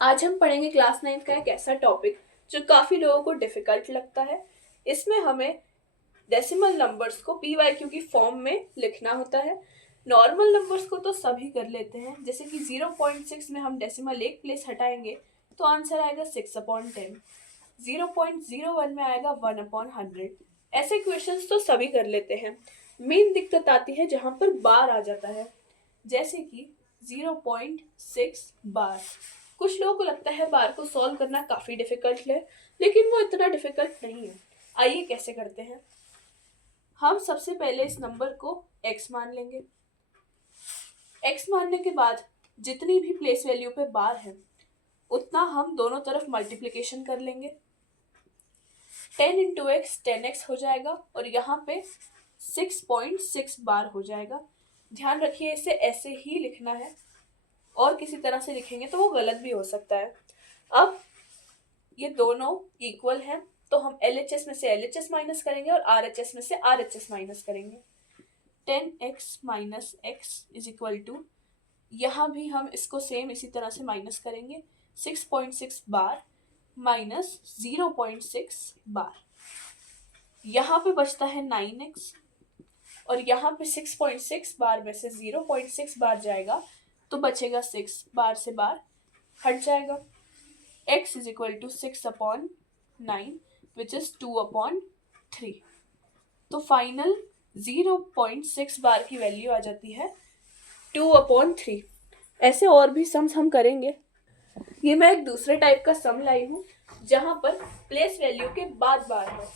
आज हम पढ़ेंगे क्लास 9 का एक ऐसा टॉपिक जो काफ़ी लोगों को डिफ़िकल्ट लगता है। इसमें हमें डेसिमल नंबर्स को पी-वाई-क्यू की फॉर्म में लिखना होता है। नॉर्मल नंबर्स को तो सभी कर लेते हैं, जैसे कि 0.6 में हम डेसिमल एक प्लेस हटाएंगे तो आंसर आएगा 6/10। 0.01 में आएगा 1/100। ऐसे क्वेश्चंस तो सभी कर लेते हैं। मेन दिक्कत आती है जहाँ पर बार आ जाता है, जैसे कि 0.6 बार। कुछ लोगों को लगता है बार को सॉल्व करना काफ़ी डिफ़िकल्ट है, लेकिन वो इतना डिफ़िकल्ट नहीं है। आइए कैसे करते हैं। हम सबसे पहले इस नंबर को x मान लेंगे। x मानने के बाद जितनी भी प्लेस वैल्यू पे बार है उतना हम दोनों तरफ मल्टीप्लिकेशन कर लेंगे। 10 इंटू x 10x हो जाएगा और यहाँ पे 6.6 बार हो जाएगा। ध्यान रखिए इसे ऐसे ही लिखना है, और किसी तरह से लिखेंगे तो वो गलत भी हो सकता है। अब ये दोनों इक्वल हैं तो हम LHS में से LHS माइनस करेंगे और RHS में से RHS माइनस करेंगे। 10x minus x is equal to, यहाँ भी हम इसको सेम इसी तरह से माइनस करेंगे। 6.6 बार माइनस 0.6 बार, यहाँ पे बचता है 9x और यहाँ पे 6.6 बार में से 0.6 बार जाएगा तो बचेगा 6 बार से बार हट जाएगा। x is equal to 6/9 which is 2/3। तो फाइनल 0.6 बार की वैल्यू आ जाती है 2/3। ऐसे और भी सम्स हम करेंगे। ये मैं एक दूसरे टाइप का सम लाई हूँ जहाँ पर प्लेस वैल्यू के बाद बार है।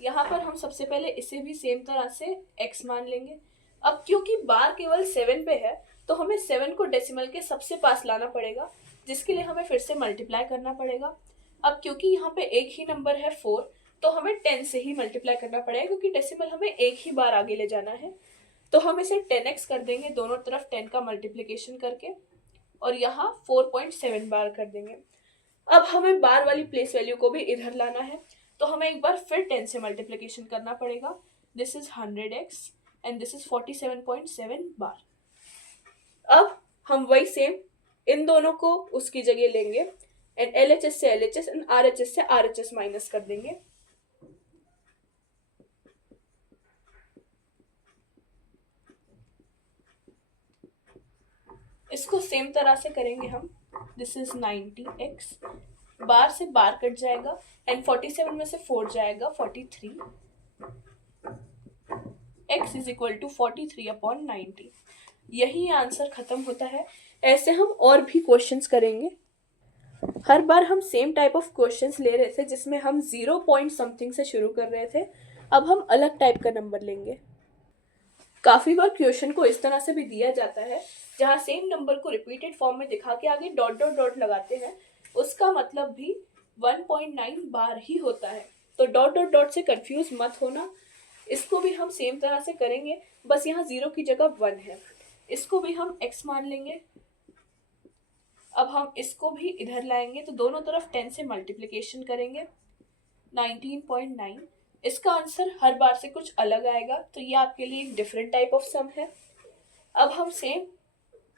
यहाँ पर हम सबसे पहले इसे भी सेम तरह से x मान लेंगे। अब क्योंकि बार केवल 7 पे है तो हमें 7 को डेसिमल के सबसे पास लाना पड़ेगा, जिसके लिए हमें फिर से मल्टीप्लाई करना पड़ेगा। अब क्योंकि यहाँ पे एक ही नंबर है 4, तो हमें 10 से ही मल्टीप्लाई करना पड़ेगा, क्योंकि डेसिमल हमें एक ही बार आगे ले जाना है। तो हम इसे 10x कर देंगे दोनों तरफ 10 का मल्टीप्लिकेशन करके, और यहाँ 4.7 बार कर देंगे। अब हमें बार वाली प्लेस वैल्यू को भी इधर लाना है, तो हमें एक बार फिर 10 से मल्टीप्लिकेशन करना पड़ेगा। This is 100x and this is 47.7 बार। अब हम वही सेम इन दोनों को उसकी जगह लेंगे एंड LHS से LHS एंड RHS से RHS माइनस कर देंगे। इसको सेम तरह से करेंगे हम। दिस इज 90x, बार से बार कट जाएगा एंड 47 में से 4 जाएगा 43। x is equal to 43/90। यही आंसर खत्म होता है। ऐसे हम और भी क्वेश्चंस करेंगे। हर बार हम सेम टाइप ऑफ क्वेश्चंस ले रहे थे जिसमें हम 0 पॉइंट समथिंग से शुरू कर रहे थे। अब हम अलग टाइप का नंबर लेंगे। काफ़ी बार क्वेश्चन को इस तरह से भी दिया जाता है जहाँ सेम नंबर को रिपीटेड फॉर्म में दिखा के आगे डॉट डॉट डॉट लगाते हैं, उसका मतलब भी 1.9 बार ही होता है। तो डॉट डॉट डॉट से कंफ्यूज मत होना। इसको भी हम सेम तरह से करेंगे, बस यहाँ 0 की जगह 1 है। इसको भी हम x मान लेंगे। अब हम इसको भी इधर लाएंगे तो दोनों तरफ 10 से मल्टीप्लिकेशन करेंगे। 19.9। इसका आंसर हर बार से कुछ अलग आएगा, तो ये आपके लिए एक डिफरेंट टाइप ऑफ सम है। अब हम सेम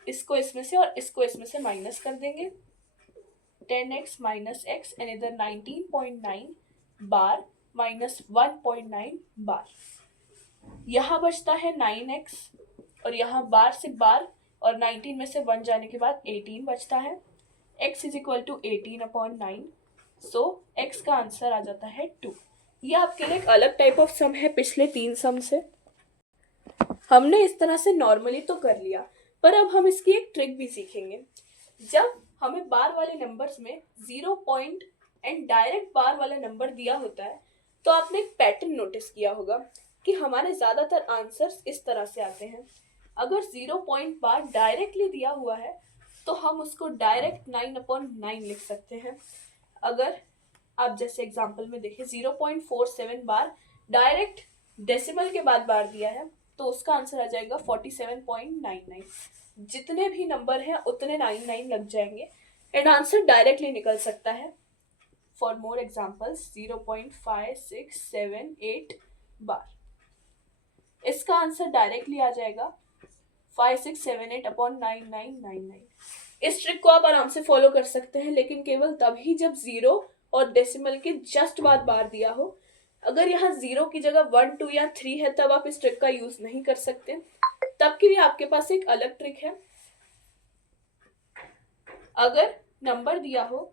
इसको इसमें से और इसको इसमें से माइनस कर देंगे। 10x माइनस x एंड इधर 19.9 बार माइनस 1.9 बार। यहाँ बचता है 9x और यहाँ बार से बार और 19 में से 1 जाने के बाद 18 बचता है। x is equal to 18/9। So x का आंसर आ जाता है 2। ये आपके लिए एक अलग टाइप ऑफ सम है पिछले 3 सम से। हमने इस तरह से नॉर्मली तो कर लिया, पर अब हम इसकी एक ट्रिक भी सीखेंगे। जब हमें बार वाले नंबर्स में 0 पॉइंट एंड डायरेक्ट बार वाला नंबर दिया होता है, तो आपने एक पैटर्न नोटिस किया होगा कि हमारे ज़्यादातर आंसर्स इस तरह से आते हैं। अगर 0 पॉइंट बार डायरेक्टली दिया हुआ है तो हम उसको डायरेक्ट 9/9 लिख सकते हैं। अगर आप जैसे एग्जांपल में देखें 0.47 बार डायरेक्ट डेसिमल के बाद बार दिया है, तो उसका आंसर आ जाएगा 47.99। जितने भी नंबर हैं उतने 99 लग जाएंगे एंड आंसर डायरेक्टली निकल सकता है। फॉर मोर एग्जाम्पल्स 0.5678 बार, इसका आंसर डायरेक्टली आ जाएगा 5678/9999। इस ट्रिक को आप आराम से फॉलो कर सकते हैं, लेकिन केवल तभी जब 0 और डेसिमल के जस्ट बाद बार दिया हो। अगर यहाँ 0 की जगह 1, 2 या 3 है तब आप इस ट्रिक का यूज नहीं कर सकते। तब के लिए आपके पास एक अलग ट्रिक है। अगर नंबर दिया हो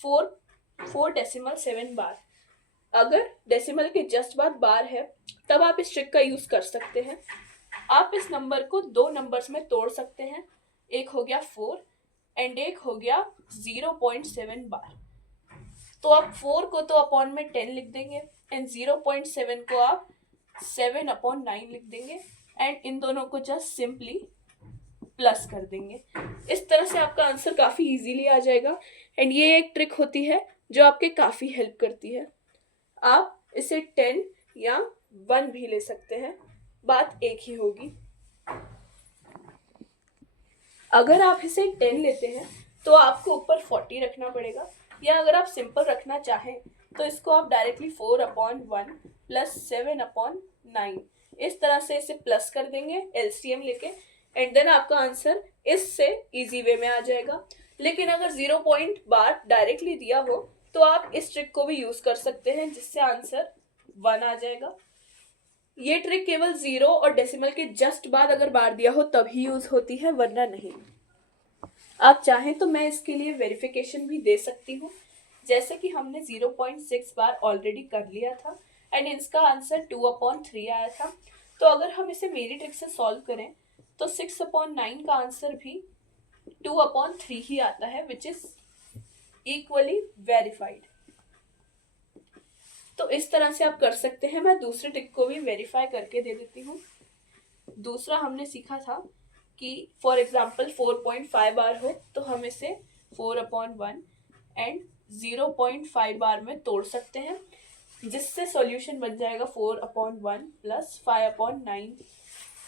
4 डेसिमल 7 बार, अगर डेसिमल के जस्ट बाद बार है तब आप इस ट्रिक का यूज कर सकते हैं। आप इस नंबर को 2 नंबर्स में तोड़ सकते हैं, एक हो गया 4 एंड एक हो गया 0.7 बार। तो आप 4 को तो अपॉन में 10 लिख देंगे एंड 0.7 को आप 7/9 लिख देंगे एंड इन दोनों को जस्ट सिंपली प्लस कर देंगे। इस तरह से आपका आंसर काफी इजीली आ जाएगा एंड ये एक ट्रिक होती है जो आपके काफी हेल्प करती है। आप इसे 10 या 1 भी ले सकते हैं, बात एक ही होगी। अगर आप इसे 10 लेते हैं तो आपको ऊपर 40 रखना पड़ेगा, या अगर आप सिंपल रखना चाहें तो इसको आप डायरेक्टली 4/1 प्लस 7/9 इस तरह से इसे प्लस कर देंगे एलसीएम लेके एंड देन आपका आंसर इससे इजी वे में आ जाएगा। लेकिन अगर 0 पॉइंट बार डायरेक्टली दिया हो तो आप इस ट्रिक को भी यूज कर सकते हैं, जिससे आंसर 1 आ जाएगा। ये ट्रिक केवल 0 और डेसिमल के जस्ट बाद अगर बार दिया हो तभी यूज होती है, वरना नहीं। आप चाहें तो मैं इसके लिए वेरिफिकेशन भी दे सकती हूँ, जैसे कि हमने 0.6 बार ऑलरेडी कर लिया था एंड इसका आंसर 2/3 आया था। तो अगर हम इसे मेरी ट्रिक से सॉल्व करें तो 6/9 का आंसर भी 2/3 ही आता है, विच इज इक्वली वेरीफाइड। तो इस तरह से आप कर सकते हैं। मैं दूसरे ट्रिक को भी वेरीफाई करके दे देती हूँ। दूसरा हमने सीखा था कि फॉर एग्जाम्पल 4.5 बार हो तो हम इसे 4/1 एंड 0.5 बार में तोड़ सकते हैं, जिससे सॉल्यूशन बन जाएगा 4/1 प्लस 5/9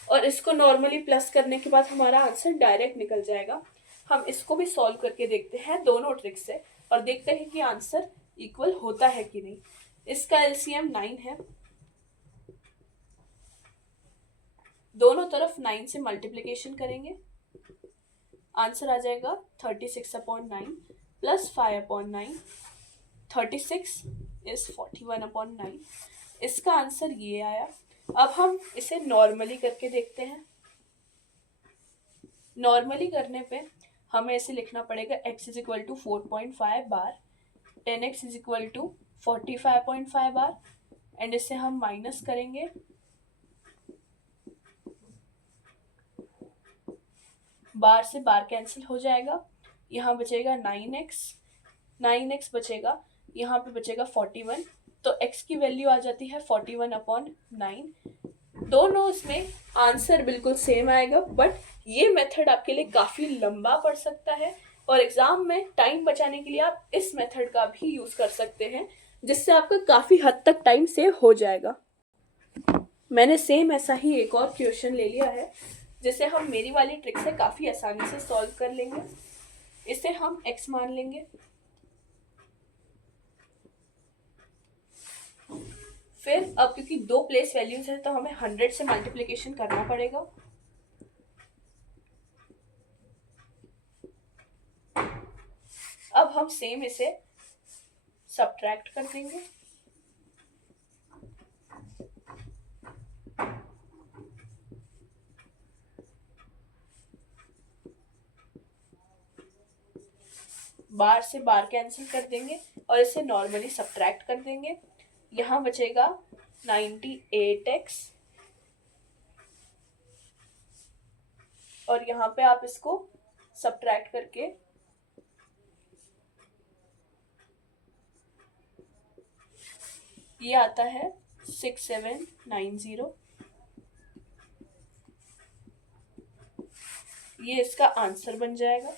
और इसको नॉर्मली प्लस करने के बाद हमारा आंसर डायरेक्ट निकल जाएगा। हम इसको भी सॉल्व करके देखते हैं दोनों ट्रिक से और देखते हैं कि आंसर इक्वल होता है कि नहीं। इसका एलसीएम 9 है, दोनों तरफ 9 से मल्टीप्लिकेशन करेंगे, आंसर आ जाएगा 36/9 प्लस 5/9। 36 इज 41/9। इसका आंसर ये आया। अब हम इसे नॉर्मली करके देखते हैं। नॉर्मली करने पे हमें इसे लिखना पड़ेगा x is equal to 4.5 bar, 10x is equal to 45.5 bar and इसे हम माइनस करेंगे। बार से बार कैंसिल हो जाएगा, यहाँ बचेगा 9x बचेगा, यहाँ पे बचेगा 41। तो x की वैल्यू आ जाती है 41/9। दोनों इसमें आंसर बिल्कुल सेम आएगा, बट ये मेथड आपके लिए काफी लंबा पड़ सकता है और एग्जाम में टाइम बचाने के लिए आप इस मेथड का भी यूज कर सकते हैं, जिससे आपका काफी हद तक टाइम सेव हो जाएगा। मैंने सेम ऐसा ही एक और क्वेश्चन ले लिया है, जिसे हम मेरी वाली ट्रिक से काफी आसानी से सॉल्व कर लेंगे। इसे हम x मान लेंगे, फिर अब क्योंकि 2 प्लेस वैल्यूज है तो हमें 100 से मल्टीप्लिकेशन करना पड़ेगा। अब हम सेम इसे सब्ट्रैक्ट कर देंगे। बार से बार कैंसिल कर देंगे और इसे नॉर्मली सब्ट्रैक्ट कर देंगे। यहाँ बचेगा 98x और यहाँ पे आप इसको सब्ट्रैक्ट करके ये आता है 6790। ये इसका आंसर बन जाएगा।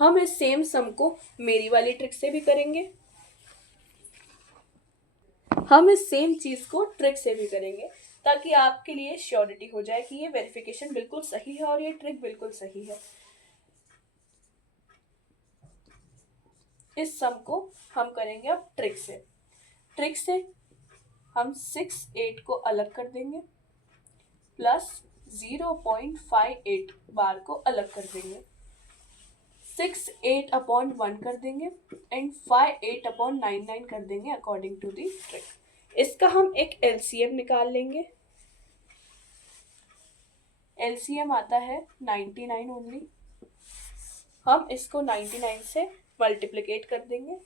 हम इस सेम सम को मेरी वाली ट्रिक से भी करेंगे। हम इस सेम चीज को ट्रिक से भी करेंगे ताकि आपके लिए श्योरिटी हो जाए कि ये वेरिफिकेशन बिल्कुल सही है और ये ट्रिक बिल्कुल सही है। इस सम को हम करेंगे अब ट्रिक से। ट्रिक से हम 6 8 को अलग कर देंगे प्लस 0.58 बार को अलग कर देंगे, 6 8 अपॉन 1 कर देंगे एंड 5 8 अपॉन 99 कर देंगे अकॉर्डिंग टू दी ट्रिक। इसका हम एक एलसीएम निकाल लेंगे। एलसीएम आता है 99 ओनली। हम इसको 99 से मल्टीप्लिकेट कर देंगे,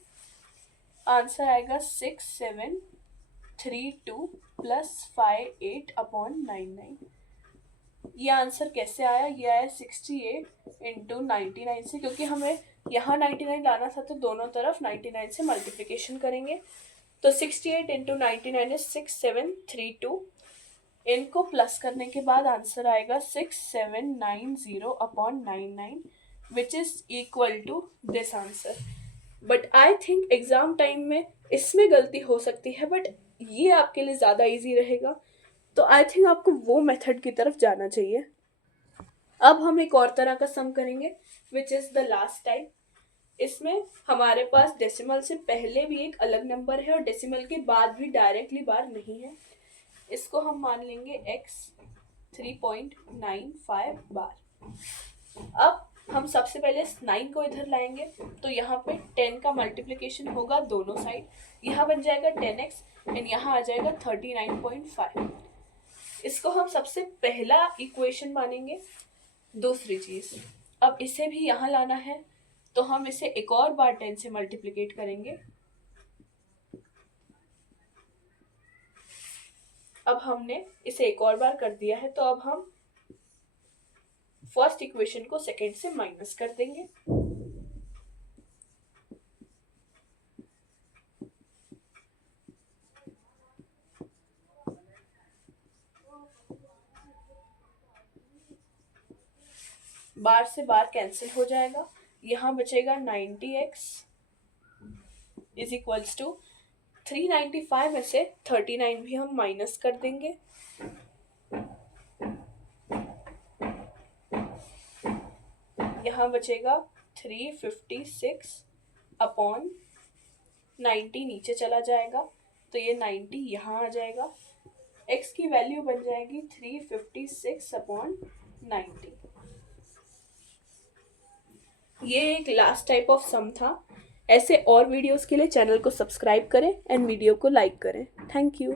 आंसर आएगा 6732 प्लस 58 अपॉन 99। ये आंसर कैसे आया? ये आया 68 इंटू 99 से, क्योंकि हमें यहाँ 99 लाना था तो दोनों तरफ 99 से मल्टीप्लिकेशन करेंगे। तो 68 इंटू 99 इज 6732। इनको प्लस करने के बाद आंसर आएगा 6790 upon 99 which is equal to this answer. But I think exam time में इसमें गलती हो सकती है, बट ये आपके लिए ज़्यादा इजी रहेगा, तो आई थिंक आपको वो मेथड की तरफ जाना चाहिए। अब हम एक और तरह का सम करेंगे which is the last type. इसमें हमारे पास डेसिमल से पहले भी एक अलग नंबर है और डेसिमल के बाद भी डायरेक्टली बार नहीं है। इसको हम मान लेंगे x 3.95 बार। अब हम सबसे पहले 9 को इधर लाएंगे तो यहाँ पे 10 का मल्टीप्लिकेशन होगा दोनों साइड, यहाँ बन जाएगा 10x एंड यहाँ आ जाएगा 39.5। इसको हम सबसे पहला इक्वेशन मानेंगे। दूसरी चीज, अब इसे भी यहाँ लाना है तो हम इसे एक और बार 10 से मल्टीप्लिकेट करेंगे। अब हमने इसे एक और बार कर दिया है तो अब हम फर्स्ट इक्वेशन को सेकंड से माइनस कर देंगे। बार से बार कैंसिल हो जाएगा, यहाँ बचेगा 90x इज इक्वल्स टू 395 में से 39 भी हम माइनस कर देंगे। यहाँ बचेगा 356 अपॉन 90 नीचे चला जाएगा तो ये 90 यहाँ आ जाएगा। x की वैल्यू बन जाएगी 356 अपॉन 90। ये एक लास्ट टाइप ऑफ सम था। ऐसे और वीडियोस के लिए चैनल को सब्सक्राइब करें एंड वीडियो को लाइक करें। Thank you.